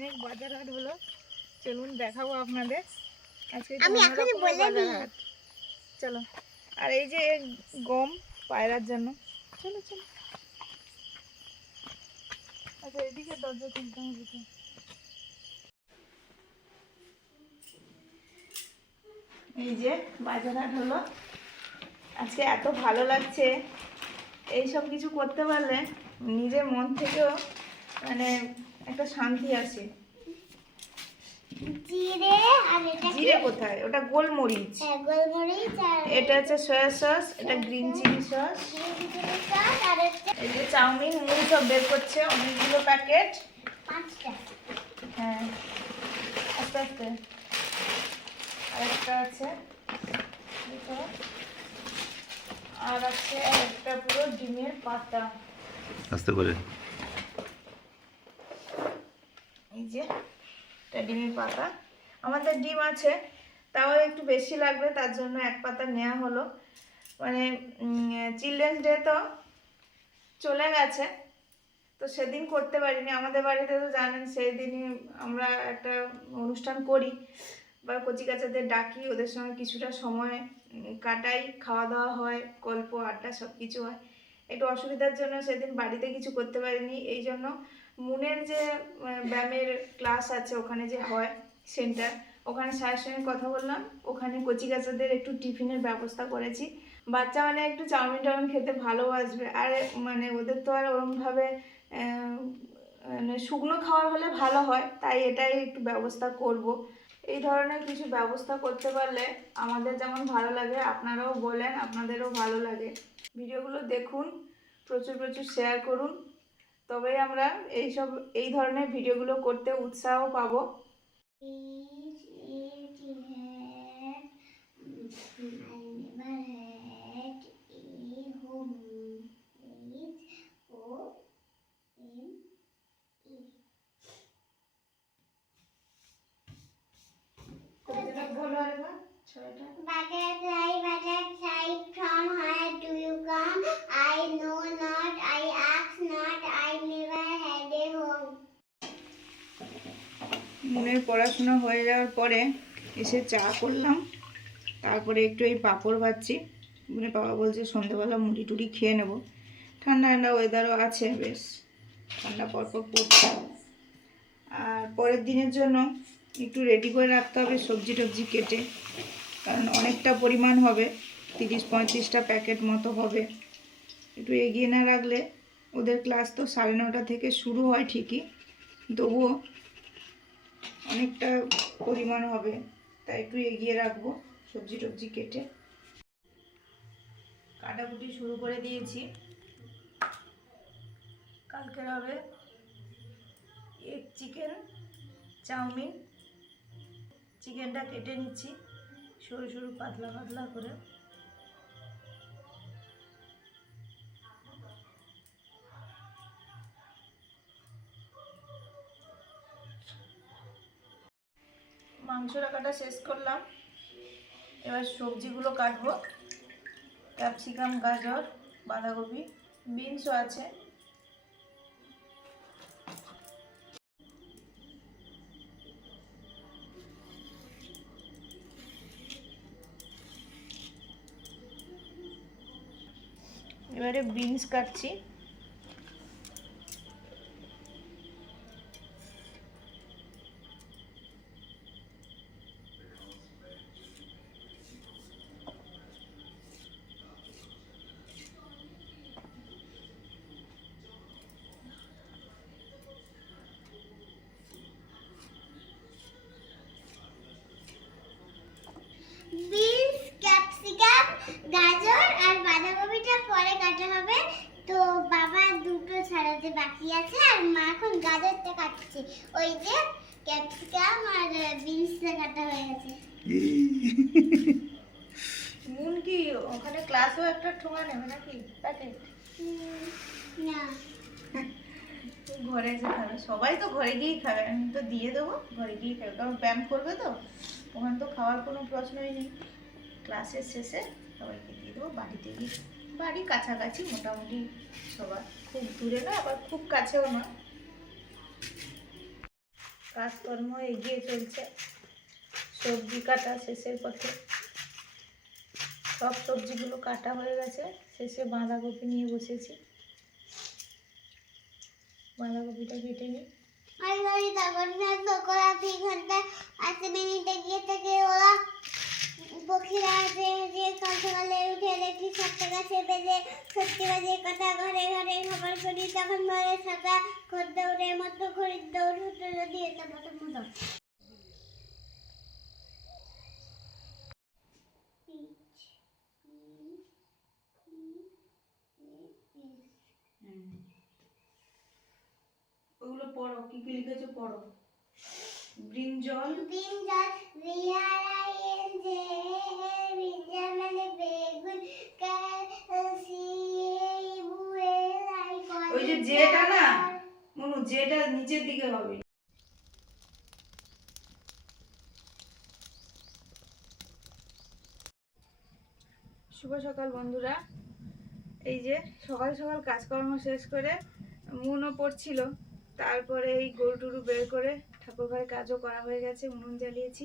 অনেক বাজার হাট হলো। চলুন দেখাবো আপনাদের। আজকে আমি এখনই বলে দিই। চলো। আর এই যে গম পায়রার জন্য। চলো চলো। আচ্ছা এদিকে দরজা খুলতে হবে তো। এই যে বাজার হাট হলো। আজকে এত ভালো লাগছে। এই সব কিছু করতে পারলে নিজের মন থেকেও মানে একটা শান্তি আসে জিরে আর এটা জিরে কোথায়? ওটা গোলমরিচ। হ্যাঁ, গোলমরিচ আর এটা হচ্ছে সয়া সস এটা green chilli sauce. Green chilli sauce আর এই যে চাউমিন মুড়ি সব বের করছে অনেকগুলো প্যাকেট। পাঁচটা। হ্যাঁ আস্তে আস্তে। আরেকটা আছে। আর আছে একটা পুরো ডিমের পাতা। আস্তে করে। এই যে, এটা ডিমের পাতা। আমাদের ডিম আছে, তাও একটু বেশি লাগবে, তার জন্য এক পাতা নেওয়া হলো। মানে চিলড্রেন্স ডে তো চলে গেছে, তো সেদিন করতে পারিনি। আমাদের বাড়িতে তো জানেন, সেই দিনই আমরা একটা অনুষ্ঠান করি, বা কচিকাচাদের ডাকি, ওদের সঙ্গে কিছুটা সময় কাটাই খাওয়া দাওয়া হয়, গল্প, আড্ডা সব কিছু হয়। একটু অসুবিধার জন্য সেদিন বাড়িতে কিছু করতে পারিনি, এই জন্য মুনের যে ব্যায়ামের ক্লাস আছে ওখানে যে হয়, সেন্টার, ওখানে স্যারের সঙ্গে কথা বললাম, ওখানে কচিকাচাদের একটু টিফিনের ব্যবস্থা করেছি। বাচ্চা মানে একটু চাউমিন টাউমিন খেতে ভালোবাসবে, আর মানে ওদের তো আর ওরমভাবে মানে শুকনো খাওয়ার হলে ভালো হয়, তাই এটাই একটু ব্যবস্থা করব। এই ধরনের কিছু ব্যবস্থা করতে পারলে আমাদের যেমন ভালো লাগে, আপনারাও বলেন, আপনাদেরও ভালো লাগে। ভিডিওগুলো দেখুন, প্রচুর প্রচুর শেয়ার করুন। তবেই আমরা এইসব এই ধরনের ভিডিওগুলো করতে উৎসাহ পাবো। Is মনের পড়াশোনা হয়ে যাওয়ার পরে এসে চা করলাম। তারপরে একটু এই পাঁপড় ভাজছি। মানে বাবা বলছে, সন্ধ্যেবেলা মুড়ি টুড়ি খেয়ে নেব। ঠান্ডা ঠান্ডা ওয়েদারও আছে, বেশ। ঠান্ডা পরপর পড়ছে। আর পরের দিনের জন্য একটু রেডি করে রাখতে হবে সবজি টবজি কেটে। কারণ অনেকটা পরিমাণ হবে, তিরিশ পঁয়ত্রিশটা প্যাকেট মতো হবে। একটু এগিয়ে না রাখলে ওদের ক্লাস তো সাড়ে নটা থেকে শুরু হয় ঠিকই। তবুও অনেকটা পরিমাণ হবে, তাই একটু এগিয়ে রাখব সবজি টবজি কেটে। কাটাকুটি শুরু করে দিয়েছি। কালকের হবে এগ চিকেন চাউমিন। চিকেনটা কেটে নিচ্ছি, সরু সরু, পাতলা পাতলা করে। মাংসটা কাটা শেষ করলাম। এবার সবজিগুলো কাটবো। ক্যাপসিকাম, গাজর, বাঁধাকপি, বিনসও আছে। এবারে বিনস কাটছি বিনস ক্যাপসিকাম গাজর আর বাঁধাকপিটা পরে কাটা হবে। তো বাবা দুটো ছাড়াতে বাকি আছে আর মা এখন গাজরটা কাটছে। ওই যে ক্যাপসিকাম আর বিনসটা কাটা হয়ে গেছে। মুন কি ওখানে ক্লাসেও একটা ঠোঙা নেবে নাকি? প্যাকেট না। ঘরে এসে খাবে। সবাই তো ঘরে গিয়েই খাবে। আমি তো দিয়ে দেবো ঘরে গিয়েই খাবে। কারণ ব্যায়াম করবে তো। ওখানে তো খাওয়ার কোনো প্রশ্নই নেই। ক্লাসের শেষে সবাইকে দিয়ে দেবো বাড়িতে গিয়ে বাড়ি কাছাকাছি মোটামুটি সবার। খুব দূরে না, আবার খুব কাছেও না। কাজকর্ম এগিয়ে চলছে। সবজি কাটা শেষের পথে। সব সবজিগুলো কাটা হয়ে গেছে। শেষে বাঁধাকপি নিয়ে বসেছি। বাঁধাকপিটা কেটে নিই। গাড়ি তারপর ঘণ্টা আশি মিনিটে গিয়ে থেকে ওরা পক্ষীরা যে কাল সকালে উঠে দেখি সাতটা গাছে বেজে সত্যি বাজে কথা ঘরে ঘরে খবর করি তখন মরে সাদা খোর দৌড়ের মতো ঘড়ির দৌড় হতো যদি এটা প্রথম মতো ওগুলো পড়ো কি কি লিখেছো পড়ো? ব্রিঞ্জল বিঞ্জাল বিআরআইএনজে বিঞ্জাল ওই যে যেটা না, মনু যেটা নিচের দিকে হবে। শুভ সকাল বন্ধুরা। এই যে সকাল সকাল কাজকর্ম শেষ করে মুনও পড়ছিল। তারপরে এই গরু টুরু বের করে ঠাকুর ঘরে কাজও করা হয়ে গেছে, উনুন জ্বালিয়েছি।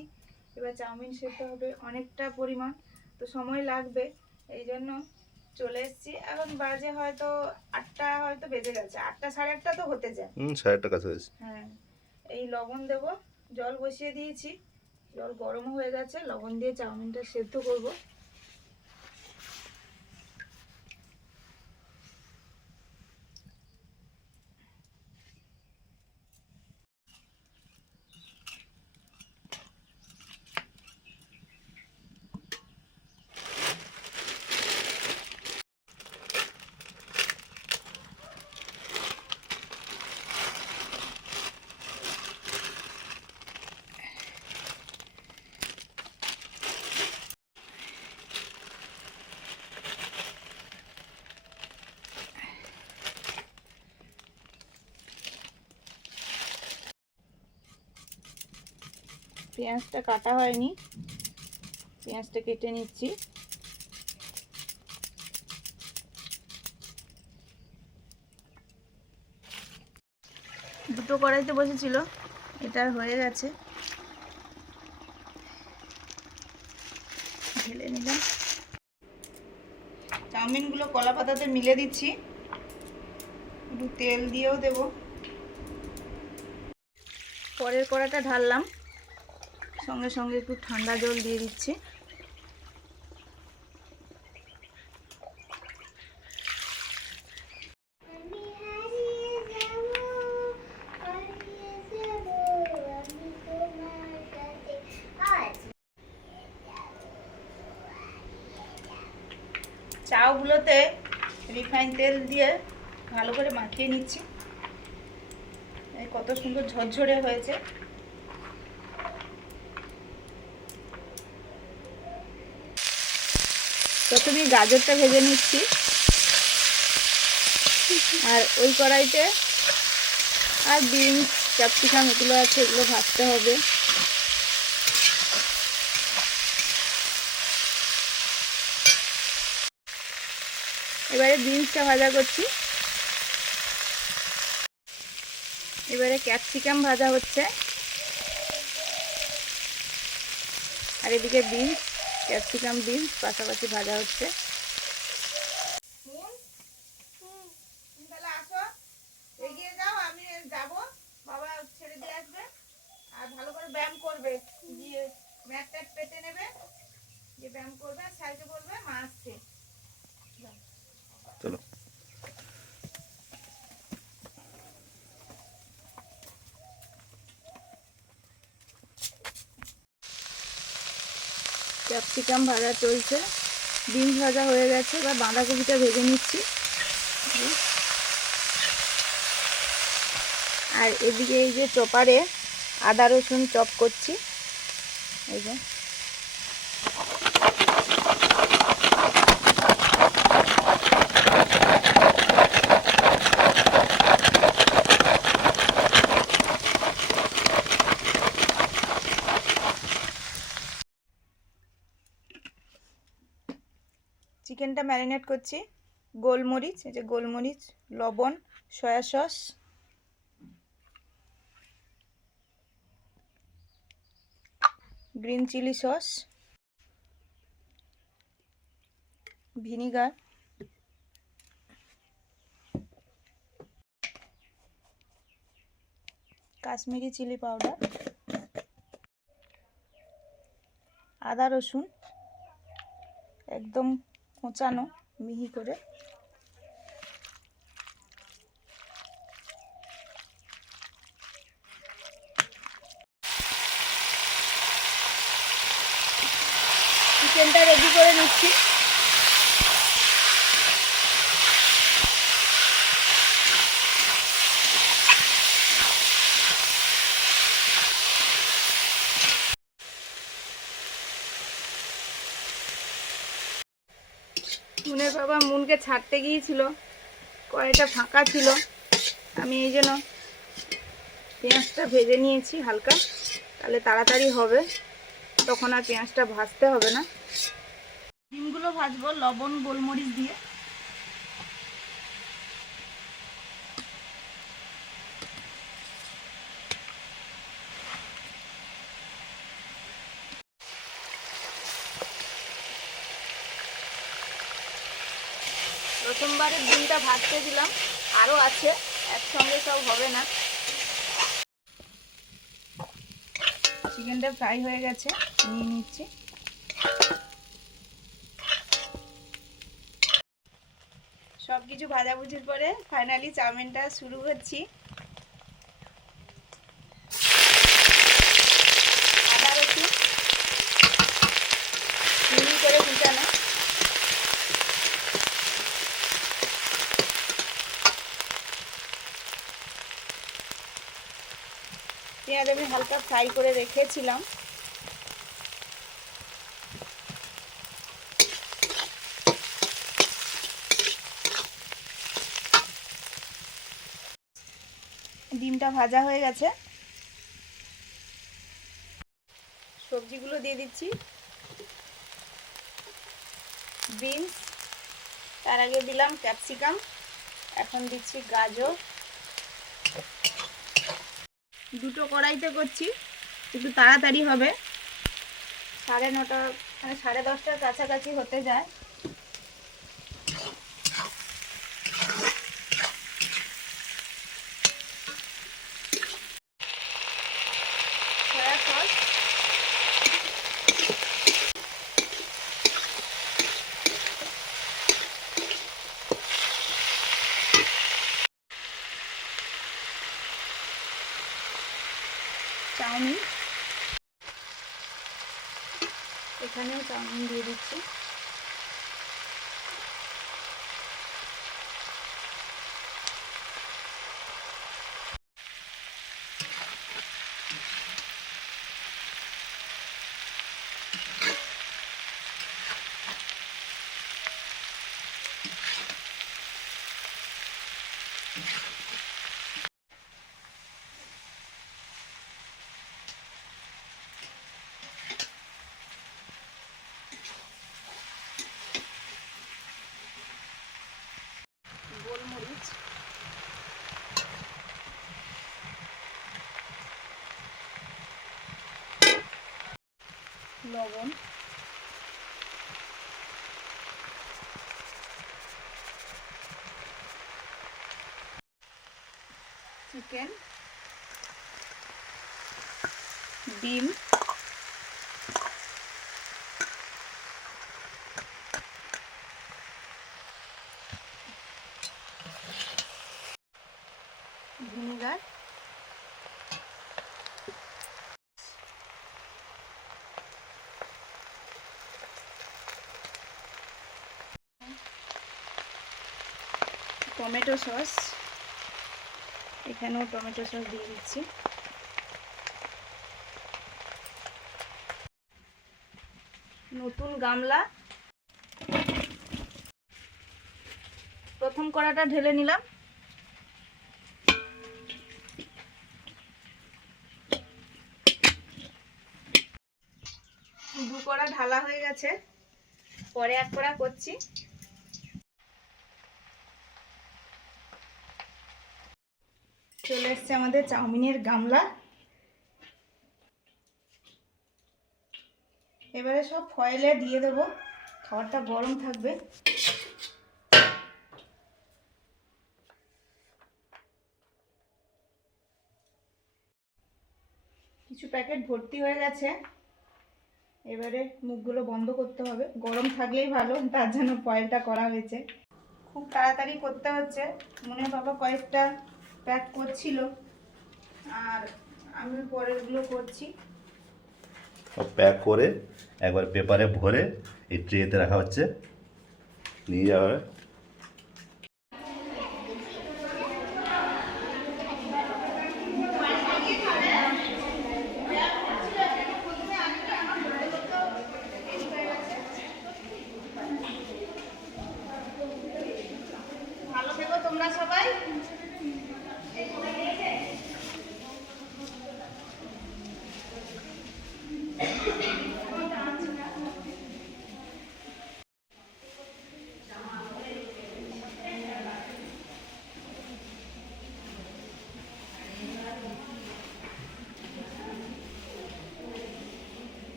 এবার চাউমিন সেদ্ধ হবে অনেকটা পরিমাণ, তো সময় লাগবে। এই জন্য চলে এসেছি। এখন বাজে হয়তো আটটা হয়তো বেজে গেছে। আটটা সাড়ে আটটা তো হতে যায়। হুম সাড়ে আটটা কাছে হ্যাঁ এই লবণ দেব। জল বসিয়ে দিয়েছি। জল গরম হয়ে গেছে। লবণ দিয়ে চাউমিনটা সেদ্ধ করব। পেঁয়াজটা কাটা হয়নি। পেঁয়াজটা কেটে নিচ্ছি। দুটো কড়াইতে বসেছিল, এটা হয়ে গেছে। ঢেলে নিলাম। চাউমিনগুলো কলা পাতাতে মিলে দিচ্ছি। একটু তেল দিয়েও দেব। পরের কড়াটা ঢাললাম। সঙ্গে সঙ্গে একটু ঠান্ডা জল দিয়ে দিচ্ছি। চাউগুলোতে রিফাইন তেল দিয়ে ভালো করে মাখিয়ে নিচ্ছি। কত সুন্দর ঝরঝরে হয়েছে। প্রথমে গাজরটা ভেজে নিচ্ছি। আর ওই কড়াইতে আর বিনস, ক্যাপসিকাম এগুলো আছে, এগুলো ভাজতে হবে। এবারে বিনসটা ভাজা করছি। এবারে ক্যাপসিকাম ভাজা হচ্ছে। আর এদিকে বিনস ক্যাপসিকাম বিনস পাশাপাশি ভাজা হচ্ছে তাহলে আসো এগিয়ে যাও আমি যাব বাবা ছেড়ে দিয়ে আসবে আর ভালো করে ব্যায়াম করবে গিয়ে ম্যাট ট্যাট পেতে নেবে যে ব্যায়াম করবে আর সাইডে বলবে মা আসছে চলো ক্যাপসিকাম ভাজা চলছে। বিনস ভাজা হয়ে গেছে, এবার বাঁধাকপিটা ভেজে নিচ্ছি। আর এদিকে এই যে চপারে আদা রসুন চপ করছি। এই যে চিকেনটা ম্যারিনেট করছি। গোলমরিচ, এই যে গোলমরিচ, লবণ soya sauce green chilli sauce vinegar Kashmiri chilli powder আদা রসুন। একদম কোঁচানো মিহি করে চিকেনটা রেডি করে নিচ্ছি মুনের বাবা মুনকে ছাড়তে গিয়েছিল। কড়াইটা ফাঁকা ছিল। আমি এই জন্য পেঁয়াজটা ভেজে নিয়েছি হালকা। তাহলে তাড়াতাড়ি হবে। তখন আর পেঁয়াজটা ভাজতে হবে না। ডিমগুলো ভাজবো লবণ, গোলমরিচ দিয়ে। প্রথমবারের ডিমটা ভাজতে দিলাম আরও আছে, একসঙ্গে সব হবে না। চিকেনটা ফ্রাই হয়ে গেছে, নিয়ে নিচ্ছি। সব কিছু ভাজাভুজির পরে ফাইনালি চাউমিনটা শুরু করছি আদা রসুন মিহি করে কুচানো পেঁয়াজ আমি হালকা ফ্রাই করে রেখেছিলাম। ডিমটা ভাজা হয়ে গেছে। সবজিগুলো দিয়ে দিচ্ছি। বিনস, তার আগে দিলাম ক্যাপসিকাম, এখন দিচ্ছি গাজর। দুটো কড়াইতে করছি একটু তাড়াতাড়ি হবে। সাড়ে নটা মানে সাড়ে দশটার কাছাকাছি হতে যায় সয়া সস চাউমিন এখানেও চাউমিন দিয়ে দিচ্ছি গোলমরিচ লবণ। চিকেন ডিম ভিনেগার টমেটো সস। এখানেও টমেটো সস দিয়ে দিচ্ছি। নতুন গামলা। প্রথম কড়াটা ঢেলে নিলাম। দু কড়া ঢালা হয়ে গেছে। পরে এক কড়া করছি। চলে এসছে আমাদের চাউমিনের গামলা। এবারে সব ফয়েলে দিয়ে দেবো। খাবারটা গরম থাকবে। কিছু প্যাকেট ভর্তি হয়ে গেছে। এবারে মুখগুলো বন্ধ করতে হবে। গরম থাকলেই ভালো, তার জন্য ফয়েলটা করা হয়েছে। খুব তাড়াতাড়ি করতে হচ্ছে। মনে বাবা কয়েকটা প্যাক করছিল। আর আমি পরেরগুলো করছি। প্যাক করে একবার পেপারে ভরে এই ট্রেতে রাখা হচ্ছে। নিয়ে যাওয়া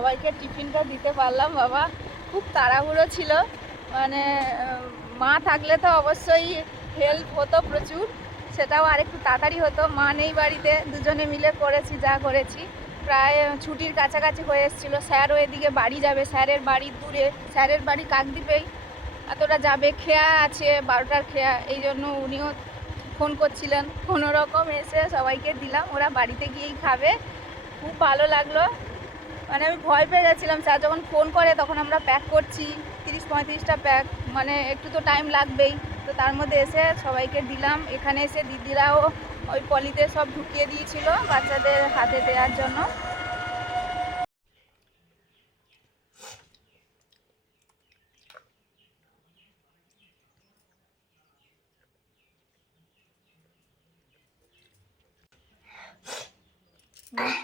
সবাইকে টিফিনটা দিতে পারলাম, বাবা। খুব তাড়াহুড়ো ছিল। মানে মা থাকলে তো অবশ্যই হেল্প হতো প্রচুর। সেটাও আরেকটু তাড়াতাড়ি হতো। মা নেই বাড়িতে, দুজনে মিলে করেছি, যা করেছি। প্রায় ছুটির কাছাকাছি হয়ে এসেছিল। স্যারও এদিকে বাড়ি যাবে। স্যারের বাড়ি দূরে। স্যারের বাড়ি কাকদ্বীপেই। এতটা যাবে, খেয়া আছে, বারোটার খেয়া। এই জন্য উনিও ফোন করছিলেন। কোনো রকম এসে সবাইকে দিলাম। ওরা বাড়িতে গিয়েই খাবে। খুব ভালো লাগল। মানে আমি ভয় পেয়ে যাচ্ছিলাম। স্যার যখন ফোন করে তখন আমরা প্যাক করছি, তিরিশ পঁয়ত্রিশটা প্যাক মানে একটু তো টাইম লাগবেই। তো তার মধ্যে এসে সবাইকে দিলাম। এখানে এসে দিদিরাও ওই পলিতে সব ঢুকিয়ে দিয়েছিল বাচ্চাদের হাতে দেওয়ার জন্য।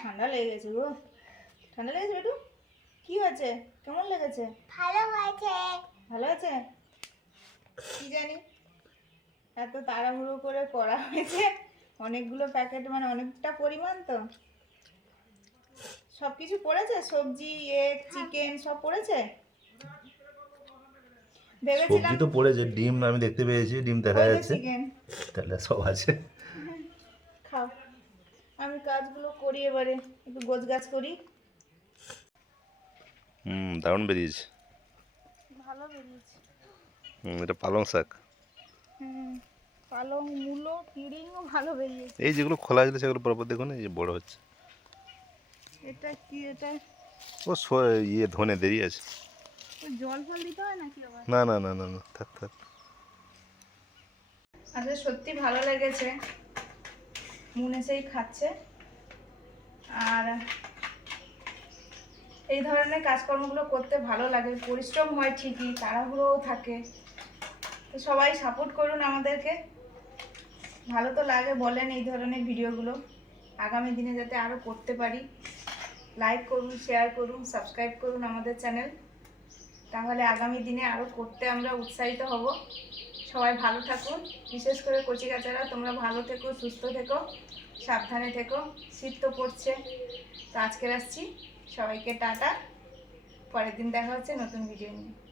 ঠান্ডা লেগে গেছে গো। ঠান্ডা লেগেছে একটু কি হয়েছে? কেমন লেগেছে? ভালো হয়েছে। ভালো আছে? কি জানি? এত তাড়াহুড়ো করে করা হয়েছে। অনেকগুলো প্যাকেট মানে অনেকটা পরিমাণ তো। সব কিছু পড়েছে? সবজি এগ চিকেন সব পড়েছে? ভেবেছিলাম সবজি তো পড়েছে ডিম আমি দেখতে পেয়েছি ডিম দেখা যাচ্ছে। চিকেন তাহলে সব আছে। খাও। আমি কাজগুলো করি এবারে একটু গোছ গাছ করি। হুম দারুণ বেরিয়েছে। ভালো বেরিয়েছে। হুম এটা পালং শাক। হুম পালং মূলো পিড়িংও ভালো বেরিয়েছে। এই যেগুলো খোলা ছিল সেগুলো পরপর দেখুন এই যে বড় হচ্ছে। এটা কি এটা? ও ইয়ে ধনে দেরি আছে। জল ফল দিতে হয় নাকি আবার? না না না না না থাক থাক। আসলে সত্যি ভালো লেগেছে। মন এসেই খাচ্ছে। আর এই ধরনের কাজকর্মগুলো করতে ভালো লাগে, পরিশ্রম হয় ঠিকই, তাড়াহুড়োও থাকে। তো সবাই সাপোর্ট করুন আমাদেরকে। ভালো তো লাগে বলেন এই ধরনের ভিডিওগুলো। আগামী দিনে যাতে আরও করতে পারি। লাইক করুন শেয়ার করুন সাবস্ক্রাইব করুন আমাদের চ্যানেল তাহলে আগামী দিনে আরও করতে আমরা উৎসাহিত হব। সবাই ভালো থাকুন। বিশেষ করে কচিকাচারা, তোমরা ভালো থেকো, সুস্থ থেকো, সাবধানে থেকো। শীত তো পড়ছে। তো আজকে আসছি। সবাইকে টাটা। পরের দিন দেখা হচ্ছে নতুন ভিডিও নিয়ে।